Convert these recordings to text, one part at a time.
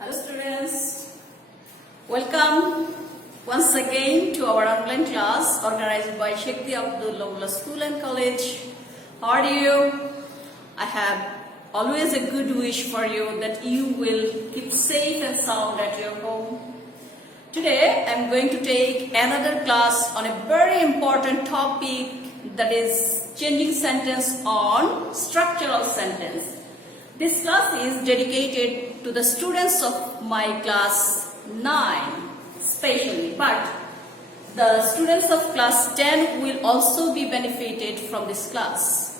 Hello students, welcome once again to our online class organized by Sheikh Abdullah School and College. How are you? I have always a good wish for you that you will keep safe and sound at your home. Today I am going to take another class on a very important topic, that is changing sentence on structural sentence. This class is dedicated to the students of my class 9 especially, but the students of class 10 will also be benefited from this class.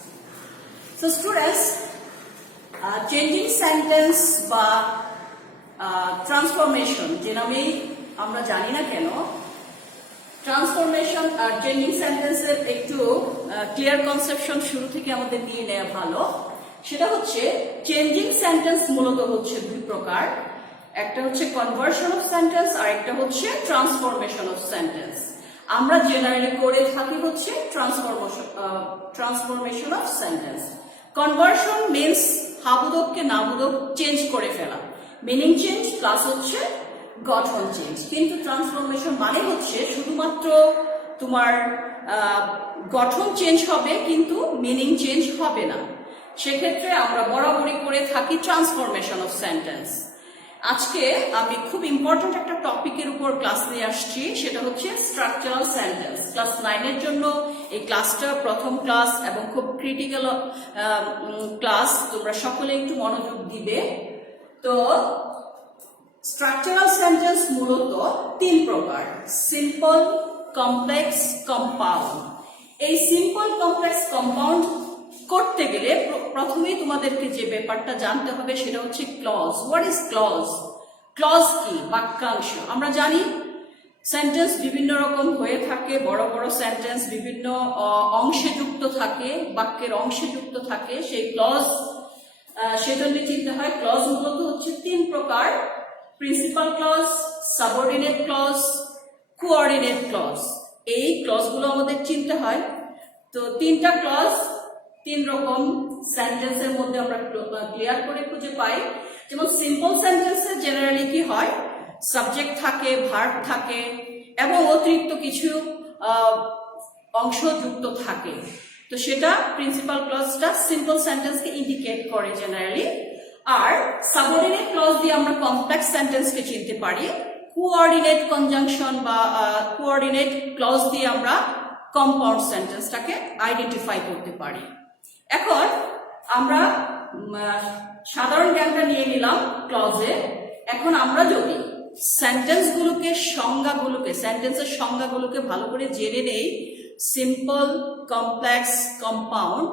So students, changing sentence বা transformation যে নামে আমরা জানি না কেন, transformation আর changing সেন্টেন্সের একটু clear conception শুরু থেকে আমাদের নিয়ে নেওয়া ভালো। সেটা হচ্ছে চেঞ্জিং সেন্টেন্স মূলত হচ্ছে দুই প্রকার, একটা হচ্ছে কনভার্সন অফ সেন্টেন্স আর একটা হচ্ছে ট্রান্সফরমেশন অফ সেন্টেন্স। আমরা জেনারেলি করে থাকি হচ্ছে transformation of sentence. Conversion means হাবুদককে নাবুদক চেঞ্জ করে ফেলা, মিনিং চেঞ্জ প্লাস হচ্ছে গঠন চেঞ্জ। কিন্তু ট্রান্সফরমেশন মানে হচ্ছে শুধুমাত্র তোমার গঠন চেঞ্জ হবে কিন্তু মিনিং চেঞ্জ হবে না, সেক্ষেত্রে আমরা বরাবরই করে থাকি ট্রান্সফরমেশন অফ সেন্টেন্স। আজকে আমি খুব ইম্পর্টেন্ট একটা টপিকের উপর ক্লাস নিয়ে আসছি, সেটা হচ্ছে স্ট্রাকচারাল সেন্টেন্স। ক্লাস 9 এর জন্য এই ক্লাসটা প্রথম ক্লাস এবং খুব ক্রিটিক্যাল ক্লাস, তোমরা সকলে একটু মনোযোগ দিবে। তো স্ট্রাকচারাল সেন্টেন্স মূলত তিন প্রকার: সিম্পল, কমপ্লেক্স, কম্পাউন্ড। এই সিম্পল, কমপ্লেক্স, কম্পাউন্ড করতে গেলে প্রথমেই তোমাদেরকে যে ব্যাপারটা জানতে হবে সেটা হচ্ছে clause. What is clause? Clause কি? বাক্যাংশ। আমরা জানি সেন্টেন্স বিভিন্ন রকম হয়ে থাকে, বড় বড় সেন্টেন্স বিভিন্ন অংশে যুক্ত থাকে, বাক্যের অংশে যুক্ত থাকে, সেই ক্লজ সেজন্য চিনতে হয়। ক্লজ মূলত হচ্ছে তিন প্রকার: principal clause, subordinate clause, coordinate clause. এই ক্লজগুলো আমাদের চিনতে হয়। তো তিনটা ক্লজ তিন রকম সেন্টেন্সের মধ্যে আমরা ক্লিয়ার করে খুঁজে পাই। যেমন সিম্পল সেন্টেন্সে জেনারেলি কি হয়, সাবজেক্ট থাকে, ভার্ব থাকে এবং অতিরিক্ত কিছু অংশ যুক্ত থাকে। তো সেটা প্রিন্সিপাল ক্লজটা সিম্পল সেন্টেন্সকে ইন্ডিকেট করে জেনারেলি। আর সাবঅর্ডিনেট ক্লজ দিয়ে আমরা কমপ্লেক্স সেন্টেন্সকে চিনতে পারি। কোঅর্ডিনেট কনজাংশন বা কোঅর্ডিনেট ক্লজ দিয়ে আমরা কম্পাউন্ড সেন্টেন্সটাকে আইডেন্টিফাই করতে পারি। এখন আমরা সাধারণ জ্ঞানটা নিয়ে নিলাম ক্লজে। এখন আমরা যদি সেন্টেন্সের সংজ্ঞাগুলোকে ভালো করে জেনে নেই, সিম্পল, কমপ্লেক্স, কম্পাউন্ড,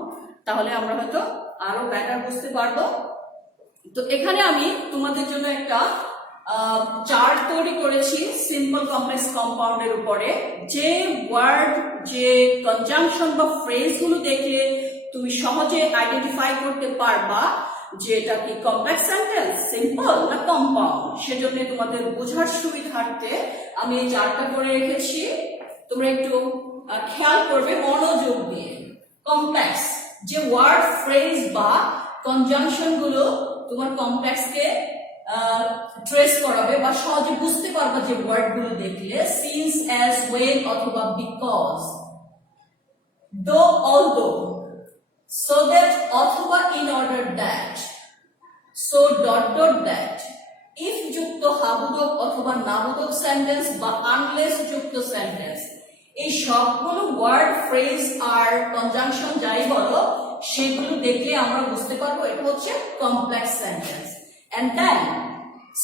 তাহলে আমরা হয়তো আরো বেটার বুঝতে পারবো। তো এখানে আমি তোমাদের জন্য একটা চার্ট তৈরি করেছি সিম্পল, কমপ্লেক্স, কম্পাউন্ডের উপরে। যে ওয়ার্ড, যে কনজাংশন বা ফ্রেজ গুলো দেখলে তুমি সহজে আইডেন্টিফাই করতে পারবা যে এটা কি কমপ্লেক্স সেন্টেন্স, সিম্পল না কম্পাউন্ড, সেজন্য তোমাদের বোঝার সুবিধার্থে আমি এই চার্টটা করে রেখেছি। তোমরা একটু খেয়াল করবে মনোযোগ দিয়ে। কমপ্লেক্স যে ওয়ার্ড, ফ্রেজ বা কনজাংশন গুলো তোমার কমপ্লেক্সকে ট্রেস করাবে বা সহজে বুঝতে পারবা যে ওয়ার্ড গুলো দেখলে। সিন্স, অ্যাজ, ওয়েন অথবা বিকজ, দো, অলদো, so that অথবা in order that, so dot dot that, if যুক্ত হাবুদক অথবা নাবুদক সেন্টেন্স বা আনলেস যুক্ত সেন্টেন্স, এই সবগুলো ওয়ার্ড, ফ্রেজ আর কনজাংশন যাই বলো সেগুলো দেখলে আমরা বুঝতে পারবো এটা হচ্ছে complex sentence. And then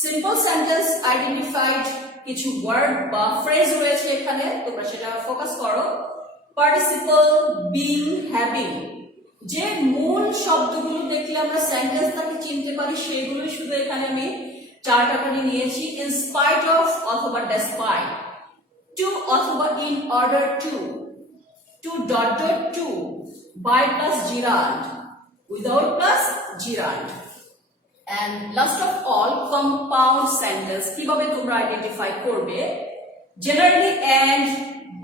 simple sentence identified কিছু ওয়ার্ড বা ফ্রেজ রয়েছে এখানে, তোমরা সেটা ফোকাস করো। পার্টিসিপল, বিং, হ্যাভিং, যে মূল শব্দগুলো দেখলে আমরা সেন্টেন্সটাকে চিনতে পারি সেগুলোই শুধু এখানে আমি চার্ট আকারে নিয়েছি। ইন স্পাইট অফ অথবা ডেসপাইট, টু অথবা in order to, to dot dot to, by plus gerund, without plus gerund. And last of all compound sentence কিভাবে তোমরা আইডেন্টিফাই করবে? Generally and,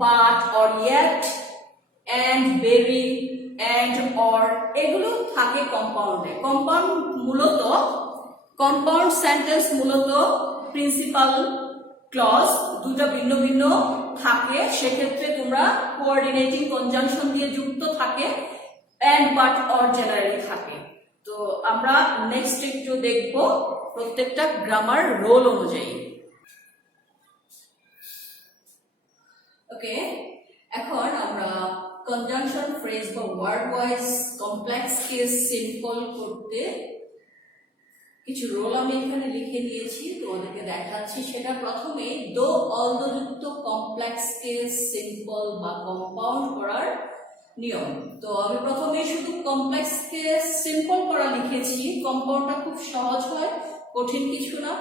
but or yet, and, very, and, or এগুলো থাকে কম্পাউন্ডে। Compound মূলত compound sentence মূলত principal clause দুটো ভিন্ন ভিন্ন থাকে, সেক্ষেত্রে তোমরা কোঅর্ডিনেটিং কনজাংশন দিয়ে যুক্ত থাকে, এন্ড বাট অর জেনারেলি থাকে। তো আমরা নেক্সট একটু দেখব প্রত্যেকটা গ্রামার রোল অনুযায়ী। ওকে, এখন আমরা কনজাংশন ফ্রেজ বা word wise complex case simple করতে কিছু রোল আমি এখানে লিখে নিয়েছি, তোমাদেরকে দেখাচ্ছি। সেটা প্রথমে দো অলদো যুক্ত কমপ্লেক্স কেস সিম্পল বা কম্পাউন্ড করার নিয়ম। তো আমি প্রথমে শুধু কমপ্লেক্স কেস সিম্পল করা লিখেছি, কম্পাউন্ডটা খুব সহজ হয়, কঠিন কিছু না।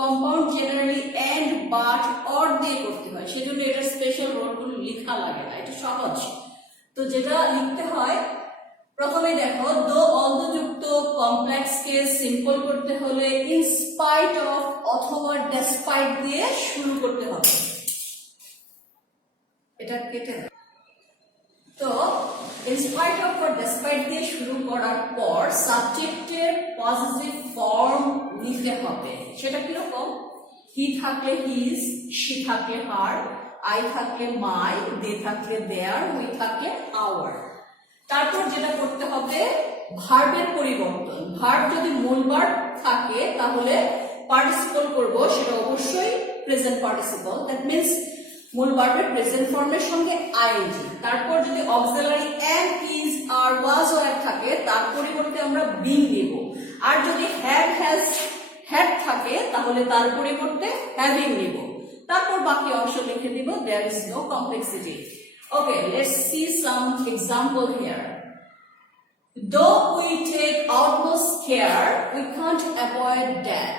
Compound generally and but or দিয়ে করতে হয়, সেজন্য এটা স্পেশাল রোলগুলো লেখা লাগে না, এটা সহজ। তো যেটা লিখতে হয় প্রথমে দেখো, দো অলদো যুক্ত কমপ্লেক্স কেস সিম্পল করতে হলে ইন স্পাইট অফ অথবা ডেসপাইট দিয়ে শুরু করতে হবে। এটা কেটে তো ইন স্পাইট অফ বা ডেসপাইট দিয়ে শুরু করার পর সাবজেক্টের পজিটিভ ফর্ম নিতে হবে। সেটা কিরকম? হি থাকলে হিজ, শি থাকলে হার, আই থাকলে মাই, দে থাকলে দেয়ার, উই থাকলে আওয়ার। তারপর যেটা করতে হবে ভার্বের পরিবর্তন। ভার্ব যদি মূল ভার্ব থাকে তাহলে পার্টিসিপল করব, সেটা অবশ্যই প্রেজেন্ট পার্টিসিপল, দ্যাট মিন্স মূল ভার্বের প্রেজেন্ট ফর্মের সঙ্গে আইএনজি। তারপর যদি auxiliary am, is, are, was, were থাকে তার পরিবর্তে আমরা বিং নেব। আর যদি হ্যাভ, হ্যাজ, হ্যাড থাকে তাহলে তার পরিবর্তে হ্যাভিং নেব। তারপর বাকি অংশ লিখে দিব, there is no complexity. Okay, let's see some example here. Though we take utmost care, we can't avoid that.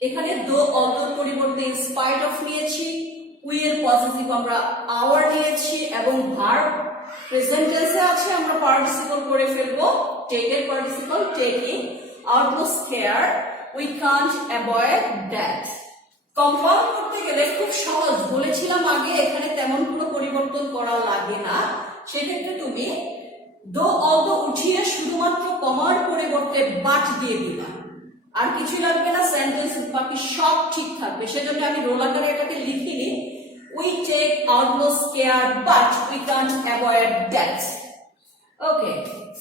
এখানে though although পরিবর্তে in spite of নিয়েছি, we এর পজিটিভ আমরা our নিয়েছি এবং verb present tense আছে, আমরা participle করে ফেলবো, take এর participle taking, utmost care, we can't avoid that. Compound করতে গেলে খুব সহজ, বলেছিলাম আগে, এখানে তেমন কোনো পরিবর্তন করা লাগে না। সেক্ষেত্রে তুমি দো অলদো উঠিয়ে শুধুমাত্র কমার পরিবর্তে বাট দিয়ে দিবা, আর কিছু লাগবে না, সেন্টেন্স বাকি সব ঠিক থাকবে। সেজন্য আমি রোল আকারে এটাকে লিখিনি, we take outmost care but we can't avoid that. Okay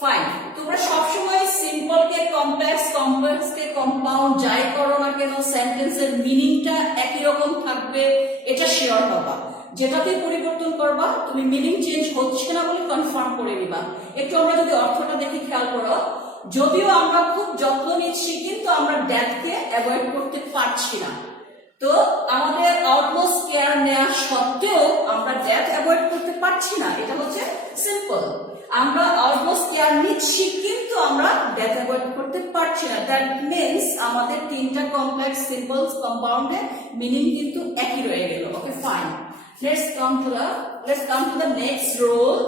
fine, তোমরা সবসময় সিম্পল কে কমপ্লেক্স, কমপ্লেক্স কে কম্পাউন্ড যাই করো না কেন সেন্টেন্সের মিনিংটা একই রকম থাকবে, এটা শিওর হবা। যেটাতে পরিবর্তন করবা তুমি মিনিং চেঞ্জ হচ্ছে না বলে কনফার্ম করে নিবা। একটু আমরা যদি অর্থটা দেখি খেয়াল করো, যদিও আমরা খুব যত্ন নিচ্ছি কিন্তু আমরা ড্যাটকে অ্যাভয়েড করতে পারছি না। তো আমাদের আউটমোস্ট কেয়ার নেওয়া সত্ত্বেও আমরা ড্যাট অ্যাভয়েড করতে পারছি না, এটা হচ্ছে সিম্পল। আমরা আউটমোস্ট কেয়ার নিচ্ছি কিন্তু আমরা ড্যাট অ্যাভয়েড করতে পারছি না, দ্যাট মিন্স আমাদের তিনটা কমপ্লেক্স সিম্পল কম্পাউন্ডে মিনিং কিন্তু একই রয়ে গেল। Okay fine, let's come to the next rule,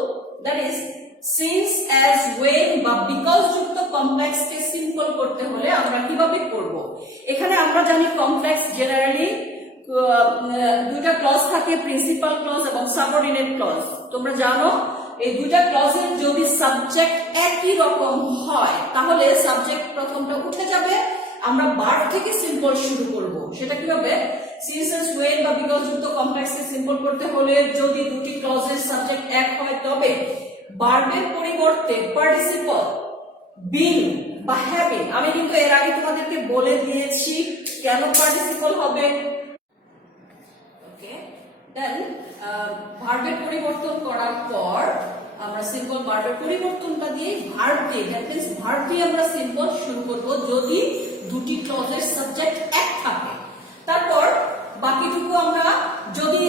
that is since, as, when বা বিকজ যুক্ত কমপ্লেক্স কে সিম্পল করতে হলে আমরা কিভাবে করব। এখানে আমরা জানি কমপ্লেক্স জেনারেলি দুইটা ক্লজ থাকে, প্রিন্সিপাল ক্লজ এবং সাবঅর্ডিনেট ক্লজ। তোমরা জানো এই দুইটা ক্লজের যদি সাবজেক্ট একই রকম হয় তাহলে সাবজেক্ট প্রথমটা উঠে যাবে, আমরা ভার্ব থেকে সিম্পল শুরু করব। সেটা কিভাবে? since, as, when বা বিকজ যুক্ত কমপ্লেক্স কে সিম্পল করতে হলে যদি দুটি ক্লজের সাবজেক্ট এক হয় তবে ভার্বের পরিবর্তে পার্টিসিপল বিং বা হ্যাভিং, আমি কিন্তু এর আগে তোমাদেরকে বলে দিয়েছি কেন পার্টিসিপল হবে। ওকে, দেন ভার্বের পরিবর্তন করার পর আমরা সিম্পল ভার্বের পরিবর্তনটা দিয়ে ভার্ব দিয়ে, দ্যাট মিন্স ভার্ব দিয়ে আমরা সিম্পল শুরু করব যদি দুটি ক্লজের সাবজেক্ট এক থাকে। তারপর বাকিটুকু আমরা যদি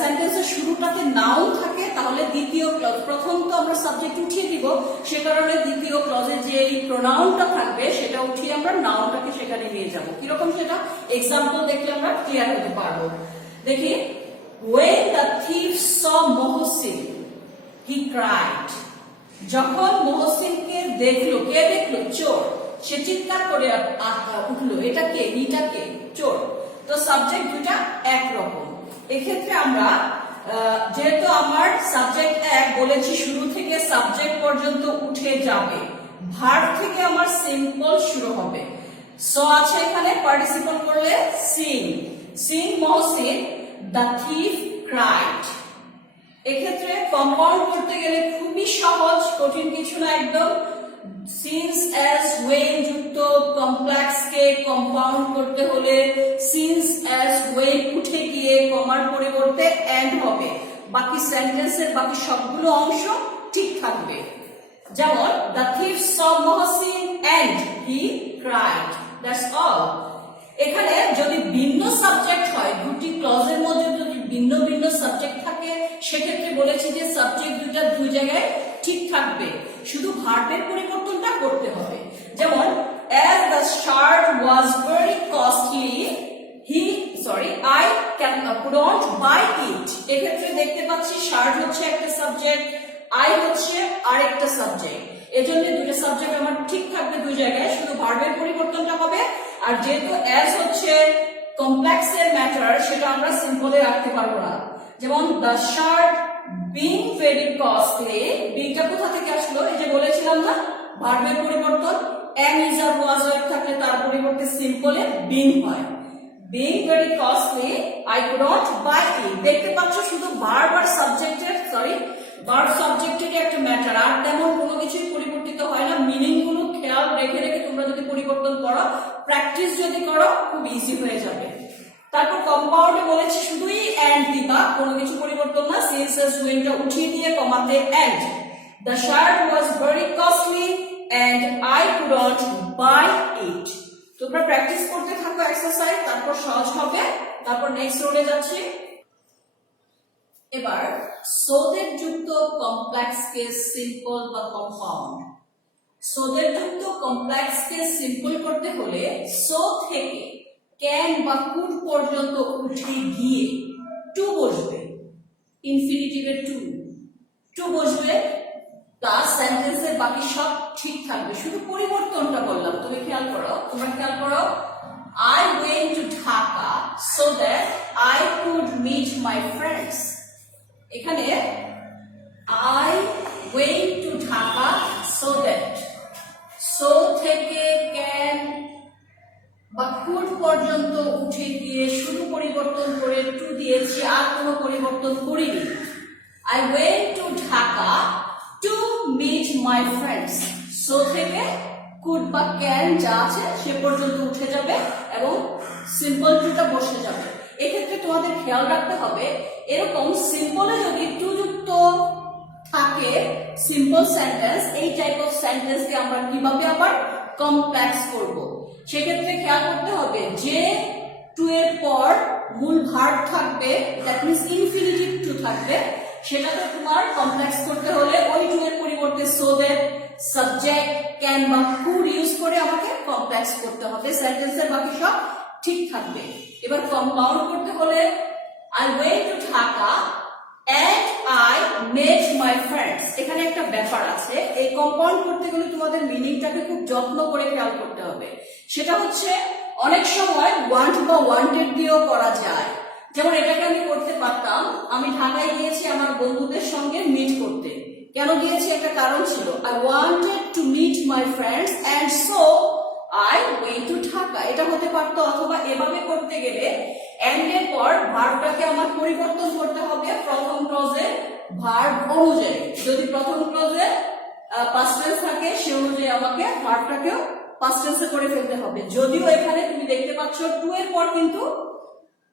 সেন্টেন্সের শুরুটাতে নাউন থাকে তাহলে দ্বিতীয় ক্লজ, প্রথম তো আমরা সাবজেক্ট উঠিয়ে দিব, সে কারণে দ্বিতীয় ক্লজে যে এই প্রোনাউনটা থাকবে সেটা উঠিয়ে আমরা নাউনটাকে সেখানে নিয়ে যাব। কিরকম সেটা এক্সাম্পল দেখলে আমরা ক্লিয়ার হতে পারবো। দেখি, when the thief saw Mohsin he cried, যখন মহসিনকে দেখলো, কে দেখলো? চোর, সে চিৎকার করে উঠলো। এটা কে? নিটা কে? চোর। তো সাবজেক্ট দুটা একরকম। এক্ষেত্রে আমরা যেহেতু আমার সাবজেক্ট এক বলেছি, শুরু থেকে সাবজেক্ট পর্যন্ত উঠে যাবে, ভার্ব থেকে আমার সিম্পল শুরু হবে। সো আছে এখানে পার্টিসিপল করলে Singh, Singh Mohsin the thief cried. এক্ষেত্রে কম্পাউন্ড করতে গেলে খুবই সহজ, কঠিন কিছু না একদম। সিন্স অ্যাজ ওয়েন যুক্ত কমপ্লেক্স কে কম্পাউন্ড করতে হলে সিন্স অ্যাজ ওয়েন উঠে গিয়ে কমার পরিবর্তে এন্ড হবে, বাকি সেন্টেন্সের বাকি সবগুলো অংশ ঠিক থাকবে। যেমন the thief saw Mohsin and he cried, that's all. এখানে যদি ভিন্ন সাবজেক্ট হয়, দুটি ক্লজের মধ্যে যদি ভিন্ন ভিন্ন সাবজেক্ট থাকে, সেক্ষেত্রে বলেছি যে সাবজেক্ট দুটা দুই জায়গায় ঠিক থাকবে, শুধু ভার্বের পরিবর্তনটা করতে হবে। যেমন as the shirt was very costly I could not buy it। এক্ষেত্রে দেখতে পাচ্ছি শার্ট হচ্ছে একটা সাবজেক্ট, আই হচ্ছে আরেকটা সাবজেক্ট, এজন্য দুটো সাবজেক্ট আমার ঠিক থাকবে দুই জায়গায়, শুধু ভার্বের পরিবর্তনটা হবে। আর যেহেতু as হচ্ছে কমপ্লেক্স এর ম্যাটার, সেটা আমরা সিম্পলে রাখতে পারবো না। যেমন the shirt being very costly, বিংটা কোথা থেকে আসলো? এই যে বলেছিলাম না, ভার্বের পরিবর্তন। am is or was থাকলে তার পরিবর্তে সিম্পলে being হয়। being very costly I could not buy it। দেখতে পাচ্ছ শুধু ভার্ব আর সাবজেক্টের ভার্ব সাবজেক্টের একটা ম্যাটার, আর তেমন কোনো কিছুই পরিবর্তিত হয় না। মিনিং গুলো খেয়াল রেখে রেখে তোমরা যদি পরিবর্তন করো, প্র্যাকটিস যদি করো, খুব ইজি হয়ে যাবে। তারপর কম্পাউন্ডে বলেছি শুধুই এন্ড দিবা, কোনো কিছু পরিবর্তন না, সিন্স এস ওয়েনটা উঠিয়ে দিয়ে কমাতে and. The shirt was very costly and I could not buy it. তোমরা প্র্যাকটিস করতে থাকো এক্সারসাইজ, তারপর সহজ হবে। তারপর নেক্সট রোলে যাচ্ছি। এবার সোদের যুক্ত কমপ্লেক্স কে সিম্পল বা কম্পাউন্ড। সোদের যুক্ত কমপ্লেক্স কে সিম্পল করতে হলে সো থেকে ক্যান বা কুড পর্যন্ত উঠে গিয়ে টু বসবে, ইনফিনিটিভের টু বসবে, প্লাস সেন্টেন্সের বাকি সব ঠিক থাকবে, শুধু পরিবর্তনটা বললাম। তোমরা খেয়াল করো I went to Dhaka so that I could meet my friends। এখানে I went to Dhaka so that, so থেকে ক্যান বা কুড পর্যন্ত উঠে গিয়ে শুধু পরিবর্তন করে টু দিয়েছি, আর কোনো পরিবর্তন করিনি। I went to Dhaka to meet my friends। So থেকে কুড বা ক্যান যা আছে সে পর্যন্ত উঠে যাবে এবং সিম্পল টুটা বসে যাবে। এক্ষেত্রে তোমাদের খেয়াল রাখতে হবে, এরকম সিম্পলে যদি টু যুক্ত থাকে সিম্পল সেন্টেন্স, এই টাইপ অফ সেন্টেন্সকে আমরা কিভাবে আবার কমপ্লেক্স করব, সেক্ষেত্রে খেয়াল করতে হবে যে টু এর পর মূল ভার্ব থাকবে, দ্যাট মিন্স ইনফিনিটিভ টু থাকবে, সেটাকে তোমার কমপ্লেক্স করতে হলে ওই টু এর পরিবর্তে সো দ্যাট, সাবজেক্ট, ক্যান বা কুড ইউজ করে আমাকে কমপ্লেক্স করতে হবে, সেন্টেন্সের বাকি সব ঠিক থাকবে। এবার কম্পাউন্ড করতে হলে I went to Dhaka and I met my friends। এখানে একটা ব্যাপার আছে, এই কম্পাউন্ড করতে গেলে তোমাদের মিনিংটাকে খুব যত্ন করে খেয়াল করতে হবে। সেটা হচ্ছে অনেক সময় ওয়ান্ট বা ওয়ান্টেড দিয়েও করা যায়। যেমন এটাকে আমি করতে পারতাম, আমি ঢাকায় গিয়েছি আমার বন্ধুদের সঙ্গে মিট করতে। কেন গিয়েছি? একটা কারণ ছিল, I wanted to meet my friends and so I went to Dhaka। এটা হতে পারতো। অথবা এভাবে করতে গেলে এন্ড এর পর ভার্বটাকে আমার পরিবর্তন করতে হবে প্রথম ক্লজে ভার্ব অনুযায়ী। যদি প্রথম ক্লজে পাস্ট টেন্স থাকে, সে অনুযায়ী আমাকে ভার্বটাকেও পাস্ট টেন্সে করে ফেলতে হবে। যদিও এখানে তুমি দেখতে পাচ্ছ টু এর পর কিন্তু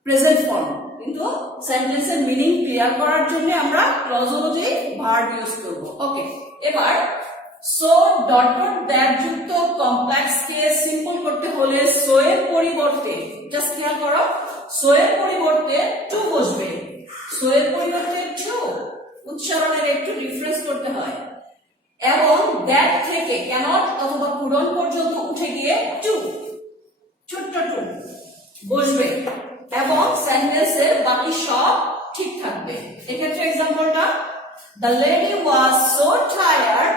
প্রেজেন্ট ফর্ম, কিন্তু সেন্টেন্সের মিনিং ক্লিয়ার করার জন্য আমরা ক্লজ অনুযায়ী ভার্ব ইউজ করব। ওকে, এবার সো ডট ডট দ্যাট যুক্ত কমপ্লেক্স কে সিম্পল করতে হলে সো এর পরিবর্তে, জাস্ট খেয়াল করো, সো এর পরিবর্তে টু বসবে। সো এর পরিবর্তে টু, উচ্চারণের একটু ডিফারেন্স করতে হয়। এবং দ্যাট থেকে ক্যানট অথবা কুডন্ট পর্যন্ত উঠে গিয়ে টু, ছোট্ট টু বসবে এবং সেন্টেন্সের বাকি সব ঠিক থাকবে। এক্ষেত্রে এক্সাম্পলটা, the lady was so tired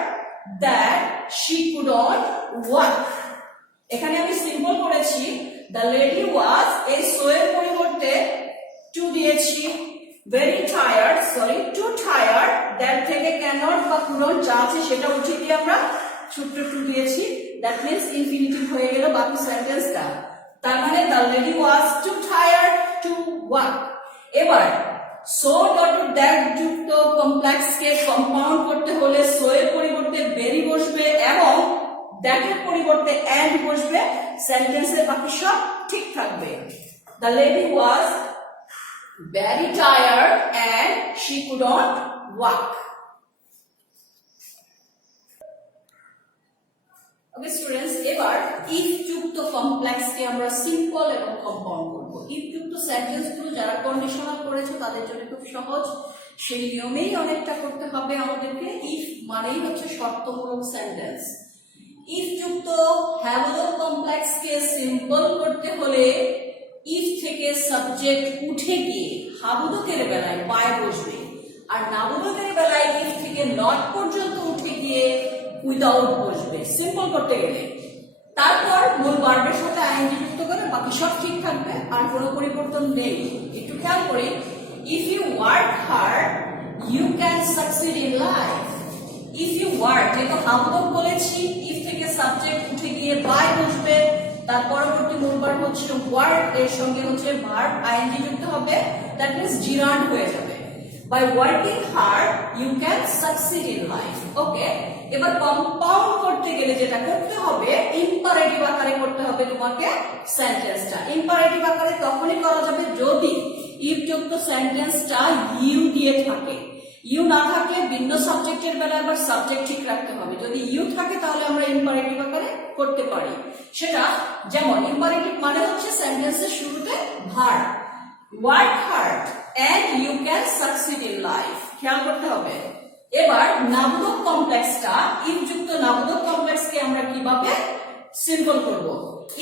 that she could not walk. এখানে আমি সিম্পল করেছি, দ্য লেডি ওয়াজ, এই সো এর পরিবর্তে টু দিয়েছি, very tired, two tired, that থেকে ক্যানট বা কুড নট যা আছে সেটা উঠিয়ে দিয়ে আমরা ছোট্ট টু দিয়েছি, দ্যাট মিন্স ইনফিনিটিভ হয়ে গেল বাকি সেন্টেন্সটা। তার মানে the lady was two tired to walk. এবার সো ডট দ্যাট যুক্ত কমপ্লেক্স কে কম্পাউন্ড করতে হলে সো এর পরিবর্তে ভেরি বসবে এবং দ্যাট এর পরিবর্তে এন্ড বসবে, সেন্টেন্সের বাকি সব ঠিক থাকবে। The lady was very tired and she could not walk. Okay students, এবার if যুক্ত কমপ্লেক্স কে আমরা সিম্পল এবং কম্পাউন্ড করব। if যুক্ত সেন্টেন্স গুলো যারা কন্ডিশনাল করেছে তাদের জন্য খুব সহজ, সেই নিয়মেই অনেকটা করতে হবে আমাদেরকে। if মানেই হচ্ছে শর্তমূলক সেন্টেন্স। if যুক্ত হ্যাভ কমপ্লেক্স কে সিম্পল করতে হলে ইফ থেকে সাবজেক্ট উঠে গিয়ে হাবুদকের বেলায় বাই বসবে, আর নাবুদকের বেলায় ইফ থেকে নট পর্যন্ত উঠে গিয়ে উইদাউট বসবে সিম্পল করতে গেলে। তারপর মূল ভার্বের সাথে আইএনজি যুক্ত করে বাকি সব ঠিক থাকবে, আর কোনো পরিবর্তন নেই। একটু খেয়াল করি, if you work hard you can succeed in life. If you work, যেহেতু হাবুদক বলেছি, ইফ থেকে সাবজেক্ট উঠে গিয়ে বাই বসবে, তার পরবর্তী মূল ভার্ব হচ্ছে ওয়ার্ক, এর সঙ্গে হচ্ছে ভার্ব আইএনজি যুক্ত হবে, দ্যাট মিন্স জিরান্ড হয়ে যাবে। By working hard you can succeed in life. Okay, এবার কম্পাউন্ড করতে গেলে যেটা করতে হবে, ইম্পারেটিভ আকারে করতে হবে তোমাকে সেন্টেন্সটা। ইম্পারেটিভ আকারে তখনই করা যাবে যদি ইফ যুক্ত সেন্টেন্সটা ইউ দিয়ে থাকে। ইউ না থাকলে ভিন্ন সাবজেক্টের বেলায় আবার সাবজেক্ট ঠিক রাখতে হবে। যদি ইউ থাকে তাহলে আমরা ইম্পারেটিভ আকারে করতে পারি। সেটা যেমন ইম্পারেটিভ মানে হচ্ছে সেন্টেন্সের শুরুতে verb, work hard and you can succeed in life, খেয়াল করতে হবে। এবার নাবুদক কমপ্লেক্সটা, ইফ যুক্ত নাবুদক কমপ্লেক্সকে আমরা কিভাবে সিম্পল করব?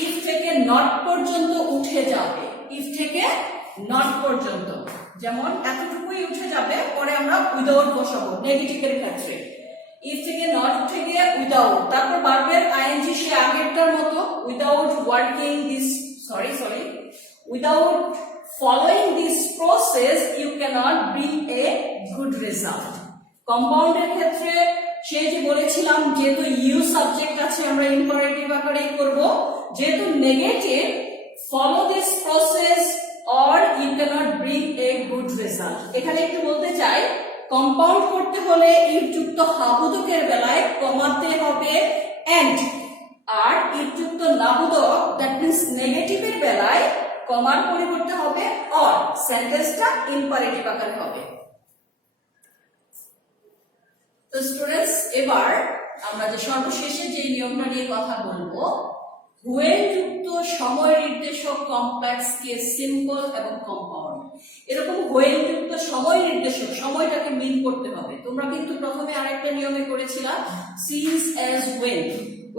ইফ থেকে নট পর্যন্ত উঠে যাবে, ইফ থেকে নট পর্যন্ত, যেমন এতটুকুই উঠে যাবে, পরে আমরা উইদাউট বসাবো নেগেটিভের ক্ষেত্রে। ইফ থেকে নট উঠে গিয়ে উইদাউট, তারপর ভার্বের আইএনজি সে আগেরটার মতো, without working this without following this process you cannot bring a good result. কম্পাউন্ডের ক্ষেত্রে সেই যে বলেছিলাম, যেহেতু ইউ সাবজেক্ট আছে আমরা ইম্পারেটিভ আকারেই করব, যেহেতু negative follow this process or you cannot bring a good result। এখানে একটু বলতে চাই, কম্পাউন্ড করতে হলে ইফ যুক্ত হাবুদকের বেলায় কমাতে হবে এন্ড, আর ইফ যুক্ত নাবুদক দ্যাট মিন্স নেগেটিভের বেলায় কমার পরিবর্তে হবে অর, সেন্টেন্সটা ইম্পারেটিভ আকারে হবে। তো স্টুডেন্টস, এবার আমরা যে সর্বশেষে যে নিয়মটা নিয়ে কথা বলবো, হোয়েন যুক্ত সময় নির্দেশক কমপ্লেক্স কে সিম্পল এবং কম্পাউন্ড। এরকম হোয়েন যুক্ত সময় নির্দেশক, সময়টাকে মিন করতে হবে। তোমরা কিন্তু প্রথমে আরেকটা নিয়মে করেছিলাম সিন্স অ্যাজ ওয়েন,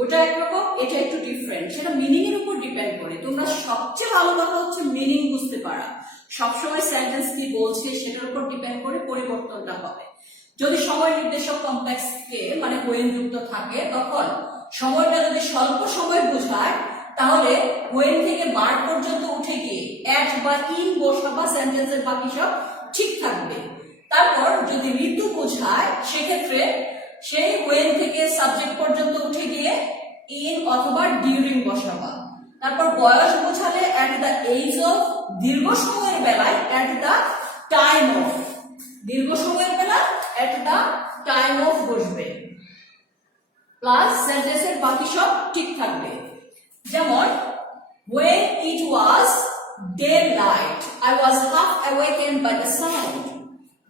ওটা একরকম, এটা একটু ডিফারেন্ট, সেটা মিনিং এর উপর ডিপেন্ড করে। তোমরা সবচেয়ে ভালো কথা হচ্ছে মিনিং বুঝতে পারা, সবসময় সেন্টেন্স কি বলছে সেটার উপর ডিপেন্ড করে পরিবর্তনটা হবে। যদি সময় নির্দেশক কমপ্লেক্স কে মানে হোয়েন যুক্ত থাকে, তখন সময়টা যদি স্বল্প সময় বোঝায় তাহলে হোয়েন থেকে ভার্ব পর্যন্ত উঠে গিয়ে এট বা ইন বসাবা, সেন্টেন্সের বাকি সব ঠিক থাকবে। তারপর যদি ঋতু বোঝায় সেক্ষেত্রে সেই হোয়েন থেকে সাবজেক্ট পর্যন্ত উঠে গিয়ে ইন অথবা ডিউরিং বসাবা। তারপর বয়স বোঝালে এট দ্য এজ অফ, দীর্ঘ সময়ের বেলায় এট দ্য টাইম অফ, দীর্ঘ সময়ের বেলা এট দ্য টাইম অফ বসবে, প্লাস সেন্টেন্সের বাকি সব ঠিক থাকবে। যেমন when it was daylight I was half awakened by the sound,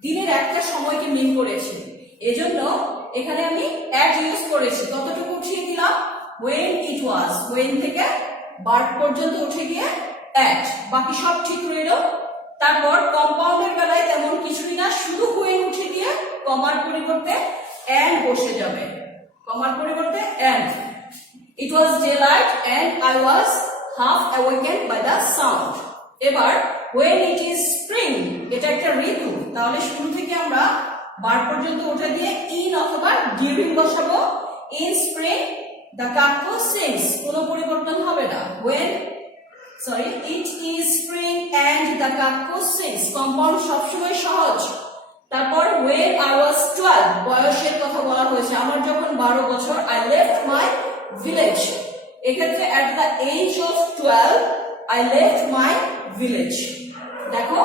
দিনের একটা সময়কে মিন করেছে, এজন্য এখানে আমি at ইউজ করেছি। কতটুকু উঠিয়ে দিলাম, when it was, when থেকে ভার্ব পর্যন্ত উঠে গিয়ে at, বাকি সব ঠিক রইল। তারপর কম্পাউন্ডের বেলায় তেমন কিছুই না, শুধু when উঠে গিয়ে কমার পরিবর্তে and বসে যাবে, কমার পরিবর্তে and। It was daylight and I was half awakened by the sound। এবার when it is spring, এটা একটা ঋতু, তাহলে শুরু থেকে আমরা ভার্ব পর্যন্ত উঠে দিয়ে in অথবা during বসাবো। In spring the cuckoo sings, কোনো পরিবর্তন হবে না। It is spring and the cuckoo sings, compound সবসময় সহজ। তারপর when I was 12, বয়সের কথা বলা হয়েছে, আমার যখন 12 বছর, I left my village. এক্ষেত্রে at the age of 12 I left my village. দেখো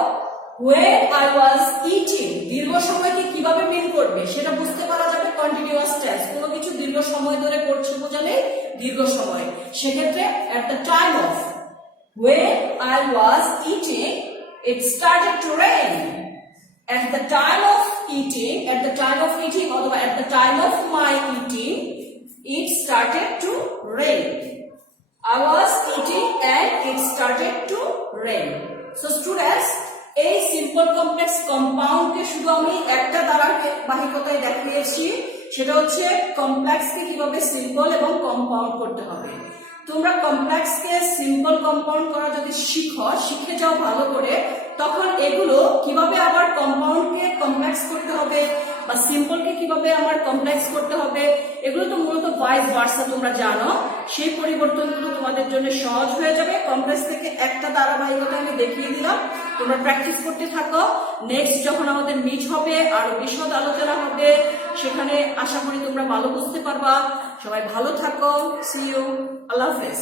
when I was eating দীর্ঘ সময়কে কিভাবে মিন করবে সেটা বুঝতে পারা যাবে কন্টিনিউয়াস টেন্স। কোনো কিছু দীর্ঘ সময় ধরে করছে বোঝালে দীর্ঘ সময়। সেক্ষেত্রে at the time of, when I was eating it started to rain. At the time of eating, অথবা at the time of my eating it started to rain. I was eating and it started to rain. So students, এই simple complex কম্পাউন্ডকে শুধু আমি একটা ধারাবাহিকতায় দেখিয়েছি, সেটা হচ্ছে কমপ্লেক্সকে কিভাবে সিম্পল এবং কম্পাউন্ড করতে হবে। তোমরা কমপ্লেক্সকে সিম্পল কম্পাউন্ড করা যদি শিখে যাও ভালো করে, তখন এগুলো কিভাবে আবার কম্পাউন্ডকে কমপ্লেক্স করতে হবে বা সিম্পলকে কিভাবে আমার কমপ্লেক্স করতে হবে, এগুলো তো মূলত ভাইস ভার্সা তোমরা জানো। সেই পরিবর্তনগুলো তোমাদের জন্য সহজ হয়ে যাবে। কমপ্লেক্স থেকে একটা ধারাবাহিকতা আমি দেখিয়ে দিলাম, তোমরা প্র্যাকটিস করতে থাকো। নেক্সট যখন আমাদের মিট হবে, আরো বিশদ আলোচনা হবে, সেখানে আশা করি তোমরা ভালো বুঝতে পারবা। সবাই ভালো থাকো, সি ইউ, আল্লাহ হাফেজ।